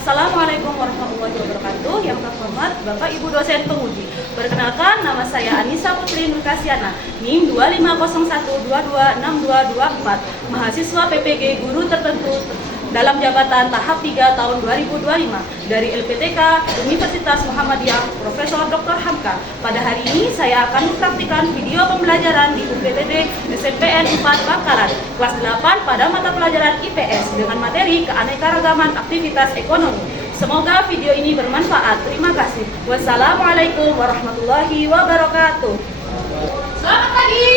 Assalamualaikum warahmatullahi wabarakatuh. Yang terhormat Bapak Ibu dosen penguji. Perkenalkan, nama saya Anissa Putri Nurkasiana, NIM 2501226224, mahasiswa PPG Guru Tertentu dalam jabatan tahap 3 tahun 2025 dari LPTK Universitas Muhammadiyah Profesor Dr. Hamka. Pada hari ini saya akan mempraktikkan video pembelajaran di UPTD SMPN 4 Bangkalan kelas 8 pada mata pelajaran IPS dengan materi keanekaragaman aktivitas ekonomi. Semoga video ini bermanfaat. Terima kasih. Wassalamualaikum warahmatullahi wabarakatuh. Selamat pagi.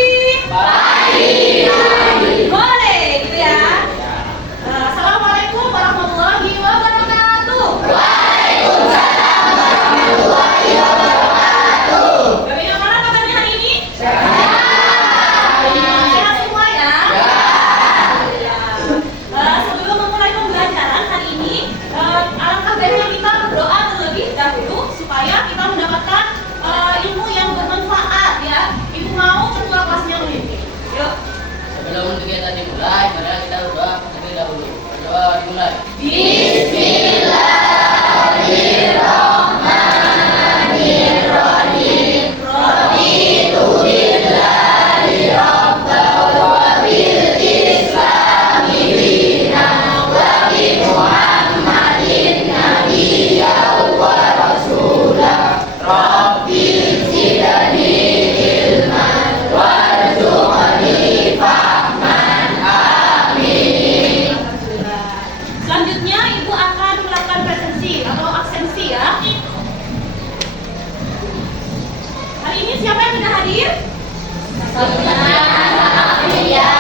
Boleh gitu ya. Assalamualaikum warahmatullahi wabarakatuh. Waalaikumsalam warahmatullahi wabarakatuh. Bagaimana kabarnya hari ini? Sehat. Sehat semua ya? Sehat. Sebelum memulai pembelajaran hari ini, alangkah baiknya kita berdoa terlebih dahulu supaya kita mendapatkan ilmu yang bermanfaat ya. Ibu mau ketua kelasnya memimpin. Yuk. Sebelum kegiatan dimulai, mari kita berdoa terlebih dahulu. Berdoa dimulai. Bismillahirrahmanirrahim. Raditu billahi rabban wa bil islami dinan wa bi Muhammadin nabiyyan wa rasulah. Rabbi zidni ilman warzuqni fahman. Amin. Selanjutnya Ibu akan melakukan presensi atau absensi ya. Hari ini siapa yang sudah hadir? Iya.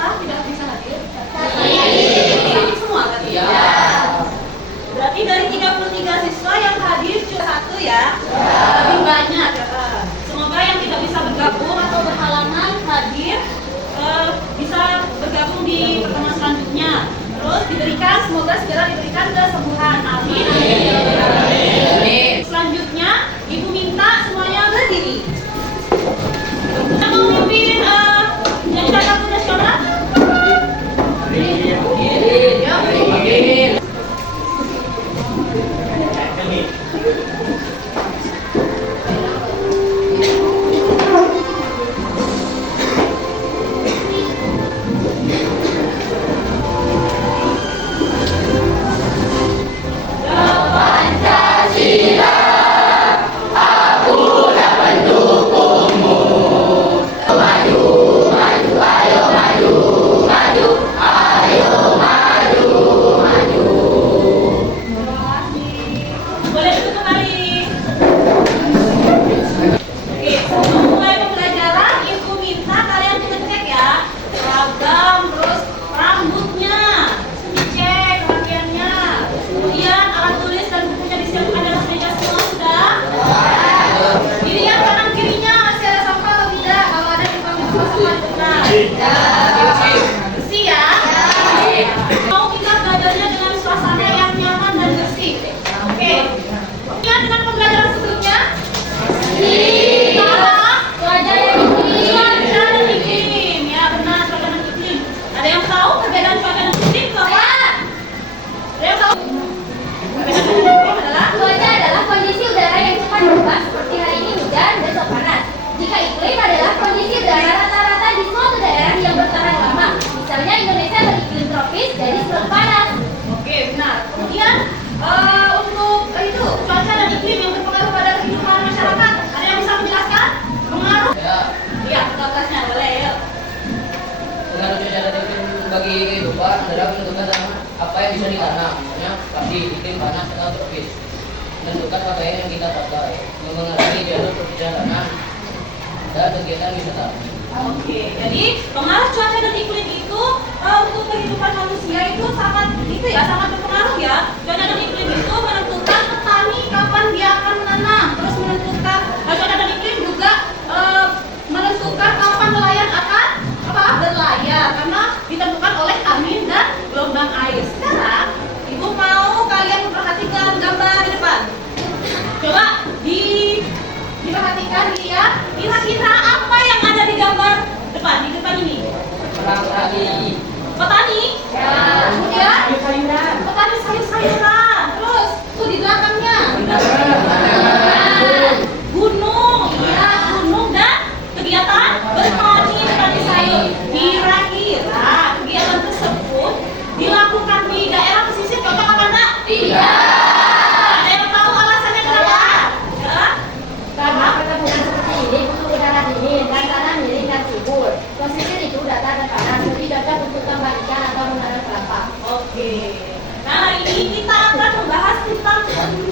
Tidak bisa hadir? Hadir. Hadir semua tadi? Iya. Berarti dari 33 siswa yang hadir cuma satu ya? Lebih banyak. Semoga yang tidak bisa bergabung atau berhalangan hadir bisa bergabung di pertemuan selanjutnya. Terus semoga segera diberikan kesembuhan. Amin. Amin. Selanjutnya Ibu minta semuanya berdiri. Kita mau mimpin yang datang nasional. Boleh duduk kembali. Oke, sebelum mulai pembelajaran, Ibu minta kalian ngecek ya seragam, terus rambutnya, dicek pakaiannya, kemudian alat tulis dan bukunya disiapkan di atas meja semua sudah. Dilihat kanan kirinya masih ada sampah atau tidak? Kalau ada dipanggil sampah benar. Bersih ya. Mau kita belajarnya dengan suasana yang nyaman dan bersih. Oke. Ingat dengan pembelajaran sebelumnya? Cuaca dan iklim. Ya benar, cuaca dan iklim. Ada yang tahu perbedaan cuaca dan iklim? Kawan? Ada yang tahu? Perbedaan cuaca dan iklim adalah? Cuaca adalah kondisi udara yang cepat berubah seperti hari ini hujan, besok panas. Jika iklim adalah kondisi udara rata-rata di suatu daerah yang bertahan lama. Misalnya Indonesia beriklim tropis jadi selalu panas. Oke, benar. Kemudian untuk itu cuaca dan iklim yang berpengaruh pada kehidupan masyarakat, ada yang bisa menjelaskan? Pengaruh? Ya, Iya, kelasnya boleh. Yuk. pengaruh cuaca dan iklim bagi kehidupan adalah menentukan apa yang bisa ditanam, misalnya padi, iklim panas atau tropis. Menentukan pakaian yang kita pakai, mempengaruhi jalur perjalanan dan kegiatan wisata. Oke, jadi pengaruh cuaca dan iklim itu untuk kehidupan manusia itu sangat berpengaruh ya. Cuaca dan iklim itu menentukan petani kapan dia akan menanam, terus menentukan cuaca dan iklim juga menentukan kapan nelayan akan berlayar karena ditentukan oleh angin dan gelombang air. Sekarang Ibu mau kalian memperhatikan gambar di depan. Coba diperhatikan, lihat kira-kira apa yang ada di gambar depan ini. Petani. Petani? Ya. Kemudian? Petani sayur-sayuran. perairan. Terus tuh di belakangnya. Gunung, ya gunung dan kegiatan bertani sayur. Kira-kira kegiatan tersebut dilakukan di daerah pesisir cocok apa enggak? Ada yang tahu alasannya kenapa? Ya? Karena perkebunan seperti ini butuh udara dingin dan tanah miring dan subur. Posisi itu datar dan panas, lebih cocok untuk tambang ikan atau menanam kelapa. Oke. Nah, hari ini kita akan membahas tentang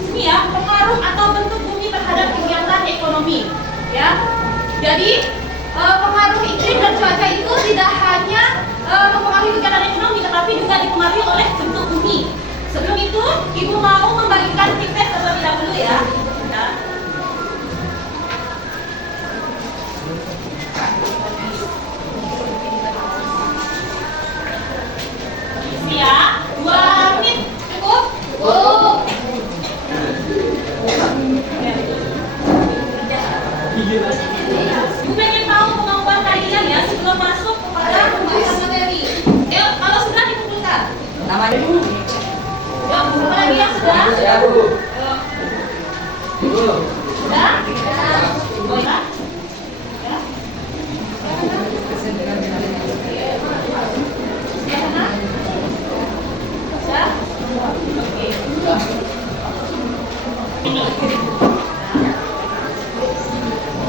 ini ya, pengaruh atau bentuk bumi terhadap kegiatan ekonomi. Ya. Jadi, pengaruh iklim dan cuaca itu tidak hanya mempengaruhi kegiatan ekonomi, tetapi juga dipengaruhi oleh bentuk bumi. Sebelum itu, Ibu mau membagikan tips terlebih dahulu ya. Ya. Ya, 2 menit cukup? Cukup. Ibu pengen tahu kemampuan kalian ya sebelum masuk kepada pembahasan materi. Yuk, kalau sudah dikumpulkan. Namanya Yuk, siapa lagi yang sudah? ya Bu. Yuk. Sudah? Oh, ya? Ya? Sudah sana? Sudah? Oke. Ini.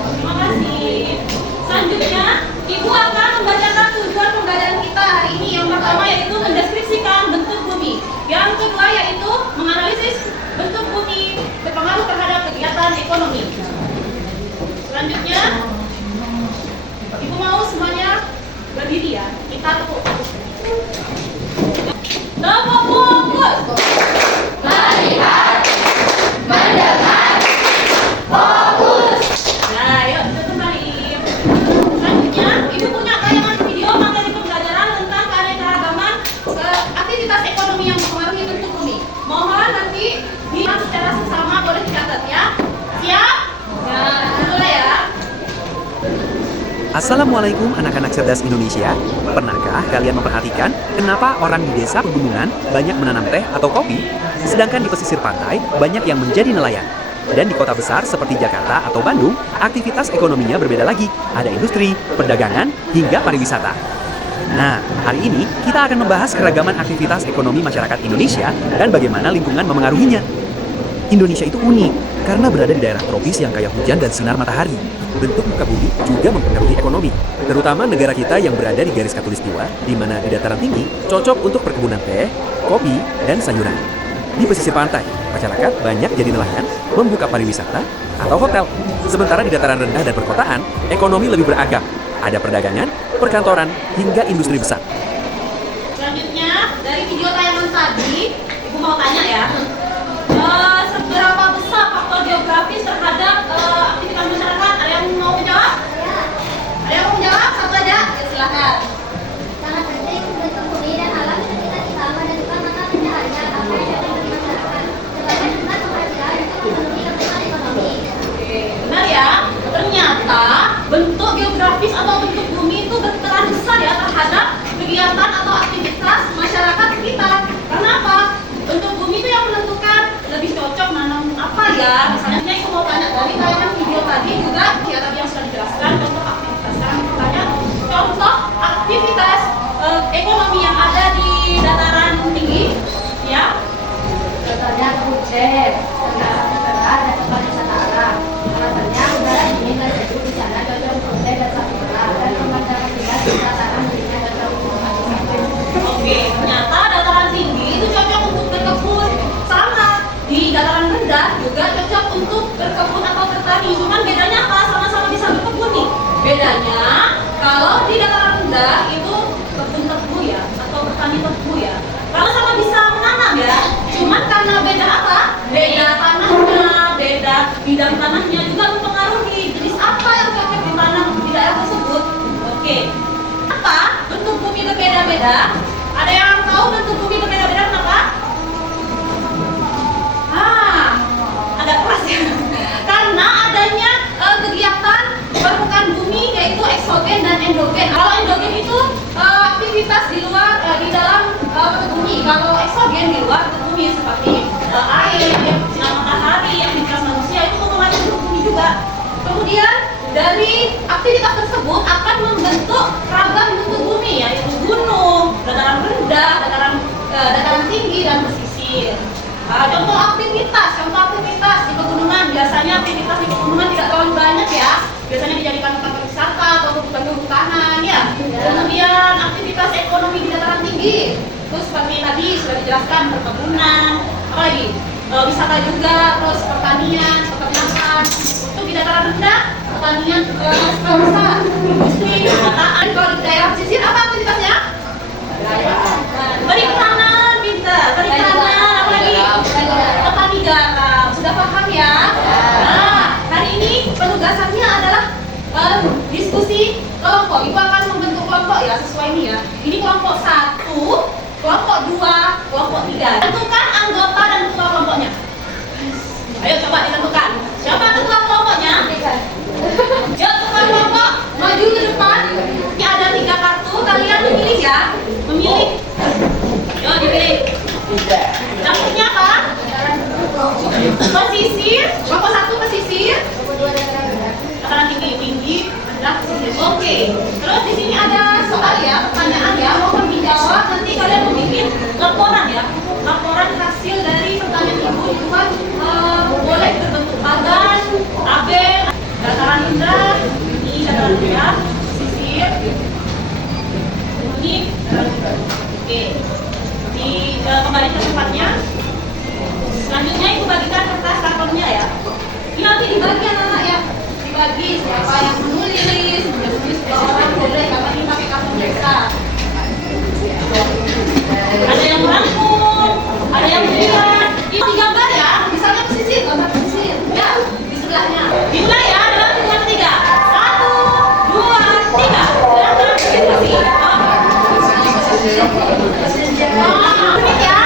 Terima kasih. Selanjutnya, Ibu akan membacakan tujuan pembelajaran kita hari ini. Yang pertama yaitu mendeskripsikan bentuk bumi. Yang kedua yaitu menganalisis bentuk bumi berpengaruh terhadap kegiatan ekonomi. Selanjutnya, Ibu mau semuanya berdiri ya. Kita tepuk. Tepuk fokus. Melihat, mendengar, fokus. Nah, yuk kita kembali. Selanjutnya, Ibu punya tayangan video materi pembelajaran tentang keanekaragaman aktivitas ekonomi yang mempengaruhi bentuk bumi. Mohon nanti dilihat secara sesama, boleh dicatat ya. Siap? Nah, mulai ya. Assalamualaikum anak-anak cerdas Indonesia. Pernahkah kalian memperhatikan kenapa orang di desa pegunungan banyak menanam teh atau kopi, sedangkan di pesisir pantai banyak yang menjadi nelayan? Dan di kota besar seperti Jakarta atau Bandung, aktivitas ekonominya berbeda lagi. Ada industri, perdagangan, hingga pariwisata. Nah, hari ini kita akan membahas keragaman aktivitas ekonomi masyarakat Indonesia dan bagaimana lingkungan memengaruhinya. Indonesia itu unik karena berada di daerah tropis yang kaya hujan dan sinar matahari. Bentuk muka bumi juga mempengaruhi ekonomi, terutama negara kita yang berada di garis khatulistiwa, di mana di dataran tinggi cocok untuk perkebunan teh, kopi, dan sayuran. Di pesisir pantai, masyarakat banyak jadi nelayan, membuka pariwisata, atau hotel. Sementara di dataran rendah dan perkotaan, ekonomi lebih beragam. Ada perdagangan, perkantoran, hingga industri besar. Selanjutnya, dari video tayangan tadi, Ibu mau tanya ya. Seberapa besar faktor geografis terhadap aktivitas masyarakat? Ada yang mau menjawab? Ada yang mau menjawab? Satu aja, ya, silakan. Sangat penting bentuk bumi dan alam di sekitar kita menentukan mata pencaharian apa yang dapat bagi masyarakat sebagai tempat penghasilan untuk memenuhi kebutuhan ekonomi. Oke, benar ya. Ternyata bentuk geografis atau bentuk bumi itu berperan besar ya terhadap kegiatan atau aktivitas masyarakat sekitar. Kenapa? Bentuk bumi itu yang menentukan lebih cocok nanam apa ya. Misalnya aku mau tanya dari tayangan video tadi juga ya, tadi yang sudah dijelaskan contoh aktivitas. Sekarang aku tanya contoh aktivitas ekonomi yang ada di dataran tinggi ya. Contohnya kebun teh, dan tempat wisata alam. Alasannya udara dingin dan sejuk di sana cocok untuk teh dan sakura, dan pemandangan indah di dataran tinggi cocok untuk wisata. Oke, ternyata dataran tinggi itu cocok untuk berkebun. Sama di dataran rendah juga cocok untuk berkebun atau bertani. Cuman bedanya apa? Sama-sama bisa berkebun nih. Bedanya kalau di dataran rendah itu kebun tebu ya atau bertani tebu ya. Kalau sama bisa menanam ya. Cuman karena beda apa? Beda tanahnya, beda bidang tanahnya juga mempengaruhi jenis apa yang cocok ditanam di daerah tersebut. Oke. Apa? Bentuk bumi berbeda-beda. Ada yang tahu bentuk bumi berbeda-beda kenapa? Agak keras ya. Karena adanya kegiatan permukaan bumi yaitu eksogen dan endogen. Kalau endogen itu aktivitas di luar di dalam perut bumi. Kalau eksogen di luar perut bumi bumi seperti air, sinar matahari, aktivitas manusia itu mempengaruhi bentuk bumi juga. Kemudian dari aktivitas tersebut akan membentuk ragam bentuk bumi, yaitu gunung, dataran rendah, dataran tinggi dan pesisir. Contoh aktivitas di pegunungan, biasanya aktivitas di pegunungan tidak terlalu banyak ya. Biasanya dijadikan tempat wisata atau kebutuhan kehutanan ya. Kemudian aktivitas ekonomi di dataran tinggi, itu seperti tadi sudah dijelaskan perkebunan, apalagi wisata juga, terus pertanian, peternakan. Untuk di dataran rendah, pertanian swasta, industri, penataan. Kalau di daerah pesisir apa aktivitasnya? Perikanan, pintar, perikanan, apalagi petani garam. Sudah paham ya? Nah, hari ini penugasannya adalah diskusi kelompok. Ibu akan membentuk kelompok ya sesuai ini ya. Ini kelompok 1, kelompok 2, kelompok 3. Tentukan anggota dan ketua kelompoknya. Ayo coba ditentukan. Siapa ketua kelompoknya? Yuk ketua kelompok maju ke depan. Ini ada 3 kartu. Kalian memilih ya. Memilih. Yuk dipilih. Campurnya apa? Pesisir. Kelompok 1 pesisir. Dataran tinggi adalah pesisir. Oke. Terus di sini ada soal ya, pertanyaan ya, mohon dijawab. Nanti kalian membuat laporan ya, laporan hasil dari pertanyaan ibu itu kan boleh berbentuk bagan, tabel, dataran rendah, ini dataran rendah, pesisir, ini dataran rendah. Oke. Kembali ke tempatnya. Selanjutnya ibu bagikan kertas rapornya ya. Ini nanti dibagi anak-anak ya. Dibagi siapa yang menulis, orang boleh, karena ini pakai kartu biasa. Ada yang merangkum, ada yang melihat. Ini digambar ya, misalnya pesisir, gambar pesisir. Ya, di sebelahnya. Dimulai ya, dalam 2, 3. 1, 2, 3. Silakan diskusi. Ini ya.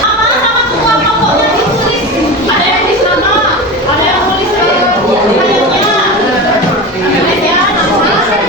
Nama sama ketua kelompoknya ditulis. Ada yang di sana, ada yang tulis kayaknya. Ada ya, nama kelompok.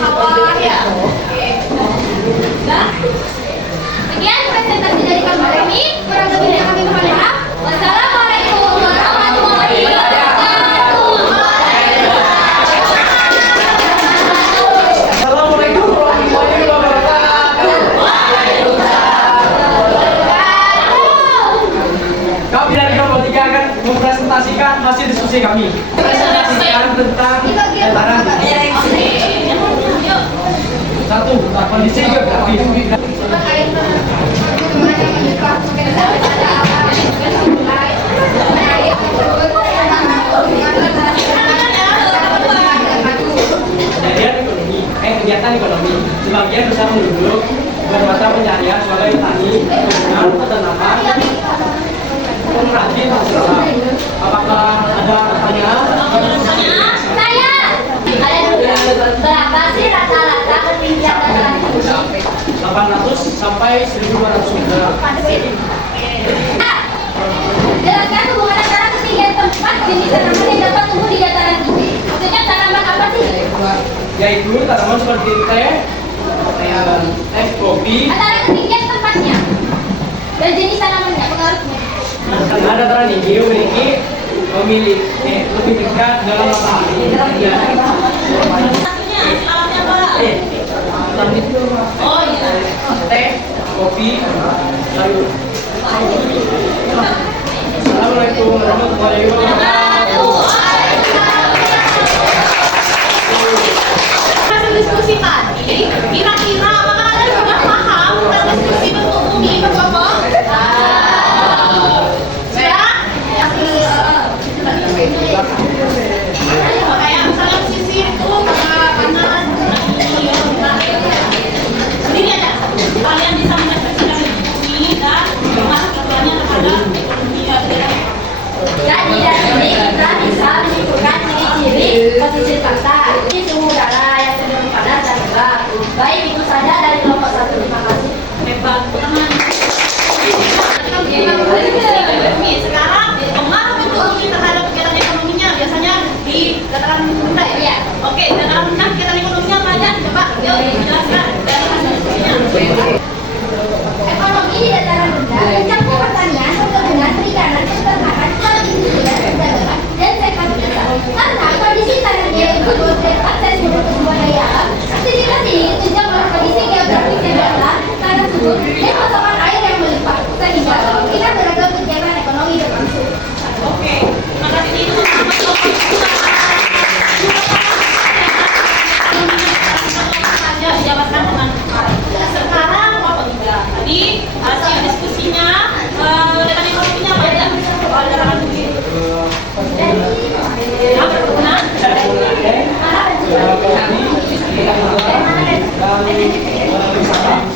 sawah ya. Oke. Nah, sekian presentasi dari kami. Kurang lebihnya kami mohon maaf. Wassalamualaikum warahmatullahi wabarakatuh. Assalamualaikum warahmatullahi wabarakatuh. Kami dari kelompok 3 akan mempresentasikan hasil diskusi kami. Presentasikan tentang dataran satu, kondisi geografi. Kegiatan ekonomi. Sebagian besar penduduk bermata pencarian sebagai petani, perkebunan, peternakan, pengrajin, usaha. Apakah ada pertanyaan? Saya ada dulu. Berapa sih rata-rata ketinggian dataran tinggi? 800 sampai 1200 meter. Jelaskan hubungan antara ketinggian tempat jenis tanaman yang dapat tumbuh di dataran tinggi. Maksudnya tanaman apa sih? Yaitu tanaman seperti teh, kopi. Antara ketinggian tempatnya dan jenis tanamannya pengaruhnya. Karena dataran tinggi memiliki lebih dekat dalam matahari. Hasilnya alatnya apa? Oh iya. Teh, kopi, sayur. Assalamualaikum warahmatullahi wabarakatuh. Hasil diskusi tadi, kira-kira apakah kalian sudah paham tentang diskusi bentuk bumi berkelompok? Sudah? Kayak misalnya sisi itu kanan, sendiri aja. Kalian bisa mendefinisikan bumi dan pengaruh-pengaruhnya terhadap ekonomi daerah. Jadi dari sini kita bisa menyimpulkan ciri-ciri pesisir pantai. Ini suhu udara yang cenderung panas dan lembab. Baik itu saja dari kelompok 1. Terima kasih. Hebat teman. Sekarang pengaruh bentuk bumi terhadap kegiatan ekonominya biasanya di dataran rendah ya? Iya. Oke, dataran rendah kegiatan ekonominya apa aja? Coba, yuk dijelaskan dari hasil diskusinya. Ekonomi di dataran rendah mencakup pertanian, perkebunan, perikanan, peternakan, perindustrian, perdagangan, dan sektor jasa. Karena kondisi tanahnya yang bagus dan akses untuk sumber daya alam, aktivitas ini ditunjang oleh kondisi geografis yang datar, tanah subur, dan pasokan air yang melimpah, sehingga kemungkinan beragam kegiatan ekonomi berlangsung. Oke, terima kasih teman-teman. Saja dijabarkan dengan sekarang kelompok 3. Tadi hasil diskusinya kegiatan ekonominya apa aja? Kalau dataran tinggi. Ya, perkebunan.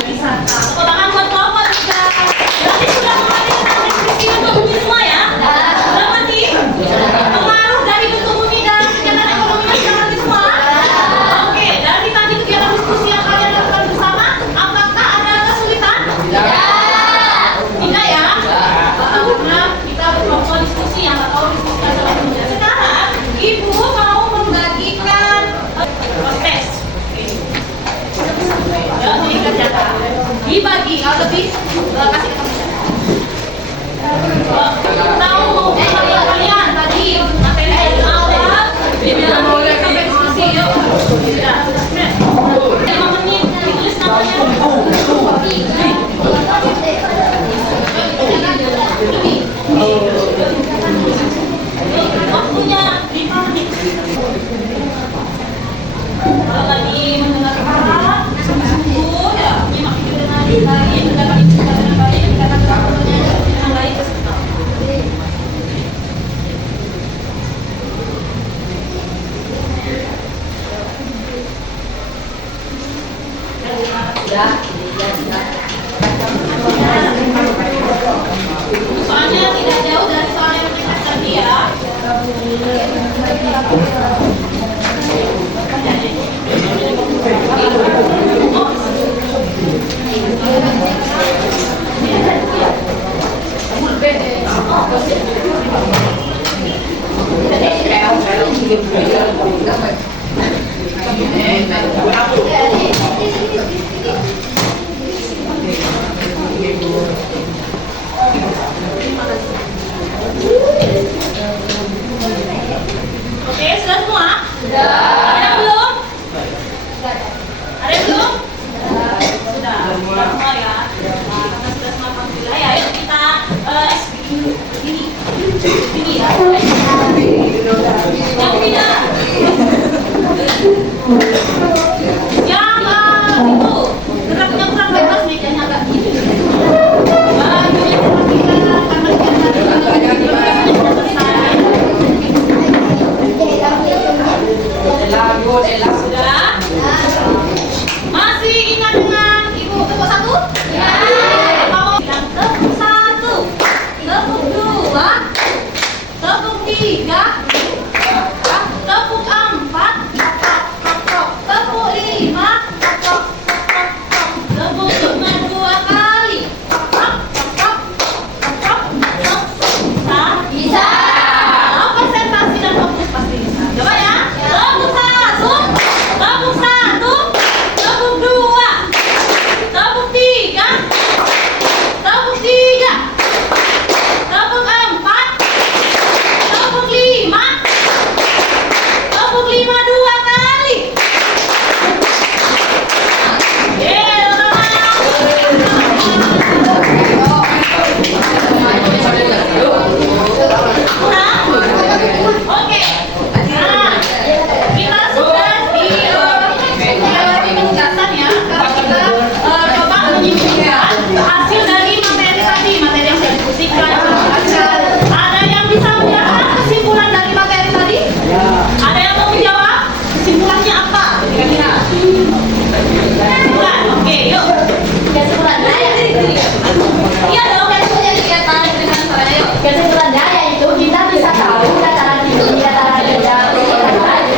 Wisata. Tepuk tangan buat kelompok 3. Berarti sudah mengerti tentang deskripsi bentuk bumi semua ya? Sudah mengerti? Pengaruh dari bentuk bumi dalam kegiatan ekonominya sudah mengerti semua? Oke, dari tadi kegiatan diskusi yang kalian lakukan bersama, apakah ada kesulitan? Tidak ya? Karena kita berkelompok diskusi yang nggak tahu diskusikan selanjutnya. Sekarang, Ibu mau membagikan tes. Ya, ini kerjakan. Dibagi, kalau lebih kasih ke teman. Tahu kalian tadi materi dari awal, sampai diskusi yuk. Sudah. 5 menit ditulis namanya. Waktunya 5 menit. Kalau lagi mendengar ya nyimak video tadi mendapat informasi dengan baik, dikatakan peraturannya dengan baik. Soalnya tidak jauh dari soal yang kita tadi ya. Berapa Ada yang belum? Sudah semua ya. Nah, karena sudah semua alhamdulillah ya, yuk kita begini ya. Yang tidak. Yang itu geraknya kurang bebas, mejanya agak gini. Bajunya kira-kira karena sudah. Masih ingat dengan ibu tepuk satu? Ya. Mau bilang tepuk satu, tepuk dua, tepuk tiga, tepuk empat, tepuk lima, tepuk dengan dua kali. Bisa. Konsentrasi dan fokus pasti bisa. Coba ya. Tepuk satu, tepuk satu, tepuk dua, tepuk tiga, tepuk tiga, tepuk empat, tepuk lima dua kali. Oke. Nah, kita sudah di penugasan ya. Kita coba menyimpulkan hasil dari materi tadi, materi yang sudah diskusikan. Ada yang bisa menjawab kesimpulan dari materi tadi? Ada yang mau menjawab? Kesimpulannya apa? Kira-kira? Kesimpulan. Oke, yuk. Kesimpulannya Iya dong, kesimpulannya kelihatan dengan suaranya yuk. kesimpulannya yaitu kita bisa tahu dataran tinggi, dataran rendah,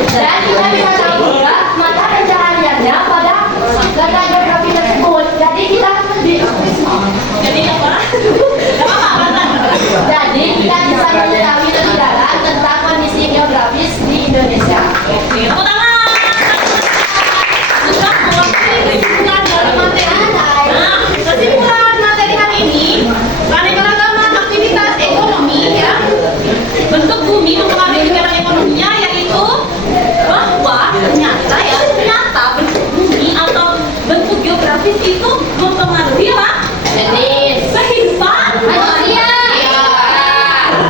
dan kita bisa tahu juga mata pencahariannya pada data geografi tersebut. Jadi kita Jadi apa? Gak apa-apa, jadi kita bisa mengetahui lebih dalam tentang kondisi geografis di Indonesia. Oke, tepuk tangan. Sudah mewakili kesimpulan dari materi. Nah, kesimpulan materi hari ini, keanekaragaman aktivitas ekonomi ya, bentuk bumi mempengaruhi kegiatan ekonominya, yaitu bahwa ternyata bentuk bumi atau bentuk geografis itu mempengaruhi apa? Jenis Kehidupan manusia.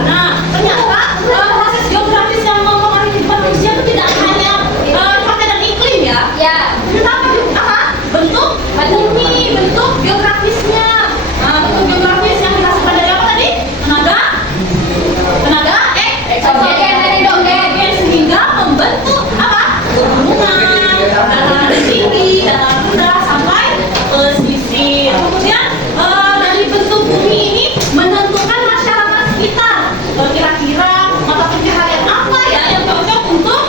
Nah, ternyata proses geografis yang mempengaruhi kehidupan manusia itu tidak hanya cuaca dan iklim ya. Ya, Tetapi juga apa? Bentuk bumi, bentuk geografisnya. Nah, bentuk geografis yang dihasilkan dari apa tadi? Tenaga eksogen sehingga membentuk apa? Gunungan, dataran tinggi, dataran rendah sampai pesisir. Kemudian dari bentuk bumi ini menentukan masyarakat sekitar. Kira-kira mata pencaharian apa ya yang cocok untuk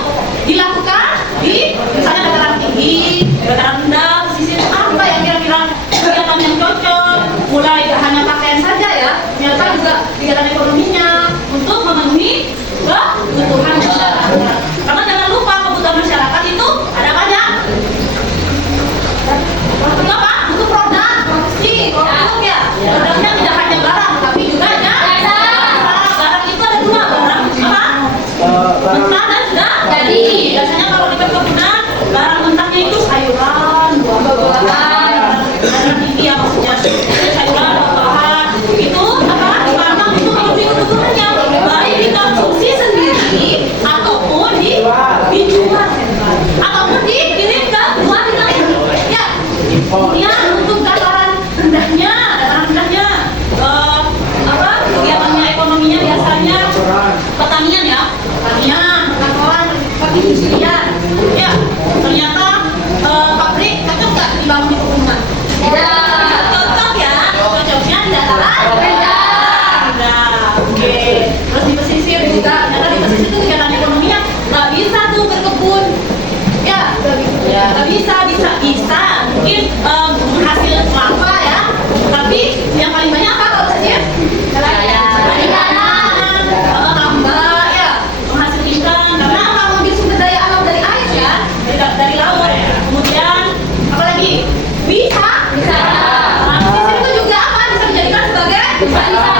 dilakukan di misalnya dataran tinggi, dataran rendah, pesisir, apa yang kira-kira kegiatan yang cocok? Mulai gak hanya pakaian saja ya, ternyata juga kegiatan ekonominya untuk memenuhi kebutuhan masyarakat. Karena jangan lupa kebutuhan masyarakat itu ada banyak. Untuk apa? Untuk produk, produk ya. Produknya tidak hanya barang, tapi juga ada jasa. Barang itu ada dua, barang apa? Mentah dan sudah jadi. Biasanya kalau di perkebunan, barang mentahnya itu sayuran, buah-buahan, barang tinggi ya maksudnya. Sayuran, buah-buahan, itu apa? Ditanam itu memenuhi kebutuhannya, baik dikonsumsi sendiri ataupun dijual ataupun dikirim ke luar negeri. Ya. Kemudian untuk dataran rendahnya apa? Kegiatannya ekonominya biasanya pertanian ya, perkantoran, perindustrian. Ya, ternyata pabrik cocok nggak dibangun di pegunungan? Tidak cocok ya, cocoknya di dataran rendah. Oke. Terus di pesisir juga, ternyata di pesisir itu kegiatan ekonominya nggak bisa tuh berkebun. Ya, nggak bisa mungkin hasil kelapa ya. Tapi yang paling banyak apa kalau pesisir? Perikanan, tambak ya, menghasil ikan. Karena apa? Mengambil sumber daya alam dari air ya, dari laut. Kemudian apa lagi? Bisa. Nah, pesisir itu juga apa? Bisa dijadikan sebagai wisata.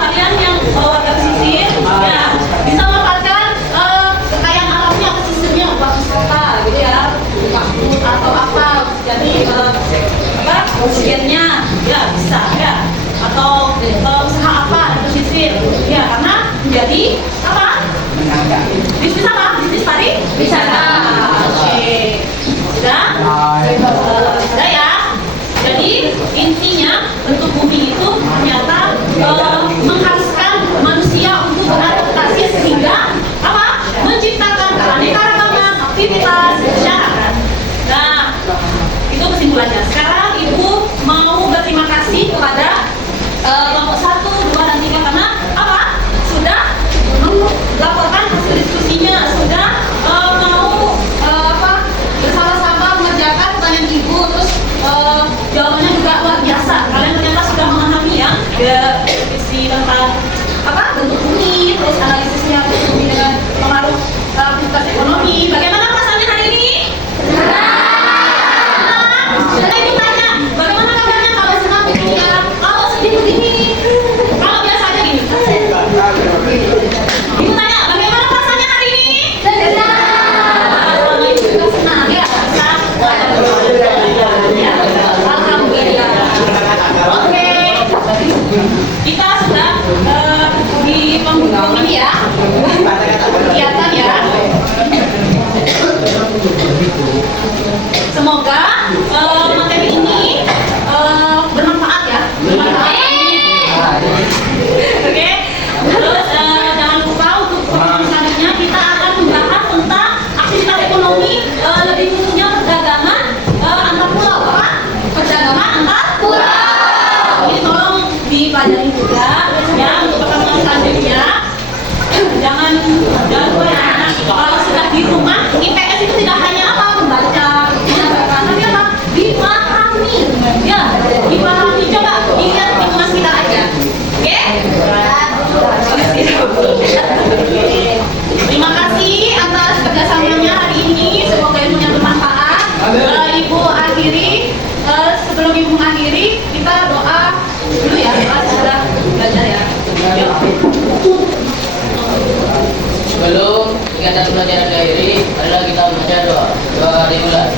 Kalian yang warga pesisir ya bisa memanfaatkan kekayaan alamnya pesisirnya buat wisata gitu ya. Atau Kemudiannya ya bisa ya, atau usaha apa di pesisir ya, karena menjadi apa? Bisnis apa? Bisnis pariwisata. Oke, sudah? Sudah ya. Jadi intinya bentuk bumi itu ternyata mengharuskan manusia untuk beradaptasi sehingga apa? Menciptakan keanekaragaman aktivitas masyarakat. Nah, itu kesimpulannya. Sekarang Ibu mau berterima kasih kepada kelompok 1, 2, dan 3 karena apa? Sudah melaporkan hasil diskusinya, sudah mau bersama-sama mengerjakan pertanyaan Ibu, terus jawabannya juga luar biasa. Kalian ternyata sudah memahami ya isi tentang apa bentuk bumi, terus analisisnya bentuk bumi dengan pengaruh aktivitas ekonomi. Bagaimana perasaannya hari ini? Saya ditanya, bagaimana kabarnya kalau senang begini ya? Kalau sedih begini? Kalau biasa aja gini? Ibu tanya, bagaimana perasaannya hari ini? Senang. Sama Ibu juga senang ya? Alhamdulillah. Oke, kita sudah di penghujung ini ya. Kelihatan ya. Semoga materi ini bermanfaat ya. Oke. Terus jangan lupa untuk pertemuan selanjutnya kita akan membahas tentang aktivitas ekonomi, lebih khususnya perdagangan antar pulau, apa? Perdagangan antar pulau. Ini tolong dipelajari juga ya untuk pertemuan selanjutnya. Jangan lupa ya, kalau sudah di rumah IPS itu tidak hanya apa membaca, tapi apa dipahami ya, dipahami. Coba dilihat lingkungan sekitar aja, oke? Terima kasih atas kerjasamanya hari ini, semoga ilmunya bermanfaat. Ibu akhiri, sebelum Ibu mengakhiri kita doa dulu ya, setelah belajar ya. Sebelum kegiatan pembelajaran diakhiri, adalah kita membaca doa dimulai.